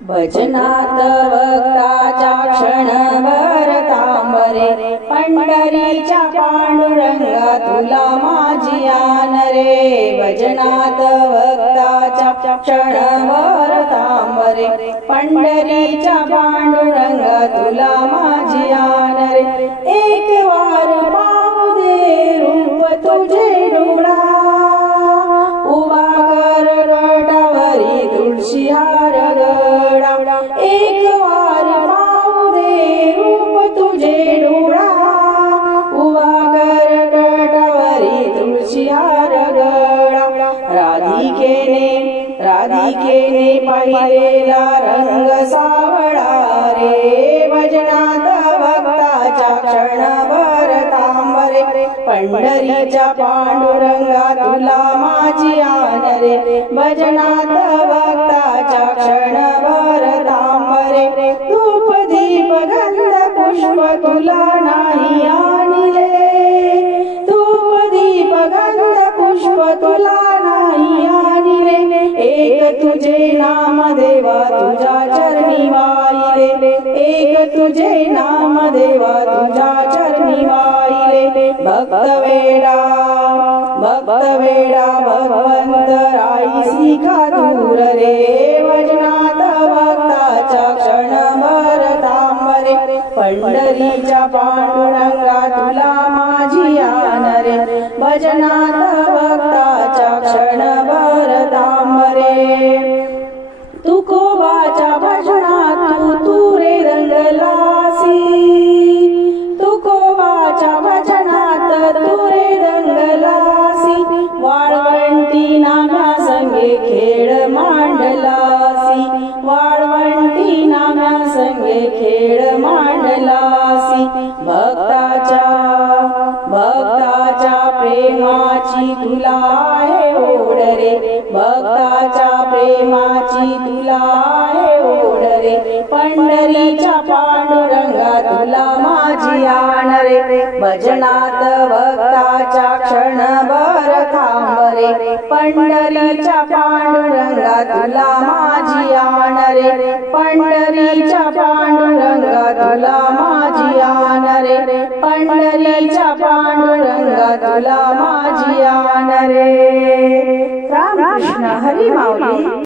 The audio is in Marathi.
भजनात वक्ताच्या क्षणभर तांबरे, पंढरीच्या पांडुरंगा तुला माझी आन रे। भजनात वक्ताच्या क्षणभर तांबरे, पंढरीच्या पांडुरंगा तुला माझी आन रे। एक वार पाहू दे रूप तुझे डोळा, उभा कर गडावरी तुळशी हार गडा। एक वार पाहू दे रूप तुझे डोळा, उभा कर गडावरी तुळशी हार गडा। राधिकेने पाहिलेला रंग सावळा रे। भजनात भक्ताच्या क्षणभर तांबरे, पंढरीच्या पांडुरंगा तुला माझी आन रे। भजनात भक्ताच्या क्षणभर तांबरे, धूप दीप गंध पुष्प तुला नाही आणले। धूप दीप गंध पुष्प तुला नाही आणले। एक तुझे नाम देवा तुझ्या चरणी वाहिले, एक तुझे नाम देवा तुझ्या चरणी वाहिले। भक्त वेडा भगवंत राईसी का दूर रे। भजनात भक्ताच्या क्षणभर तांबरे, पंढरीच्या पांडुरंगा तुला माझी आन रे। भजनात भक्ताच्या क्षणभर तांबरे, तुकोबाच्या भजनात तू रे रंगलासी। तुकोबाच्या भजनात तू रे रंगलासी, वाळवंटी नाम्या संगे खेळ मांडलासी। वाळवंटी नाम्या संगे खेळ मांडलासी। भक्ताच्या प्रेमाची तुला आहे ओढ रे। भक्ताच्या प्रेमाची तुला आहे ओढ रे। पंढरीच्या पांडुरंगा तुला माझी आन रे। भजनात भक्ताच्या क्षणभर थांबरे, पंढरीच्या पांडुरंगा तुला माझी आन रे। पंढरीच्या पांडुरंगा तुला माझी आन रे। पंढरीच्या पांडुरंगा तुला माझी आन रे। रामकृष्ण हरी माऊली।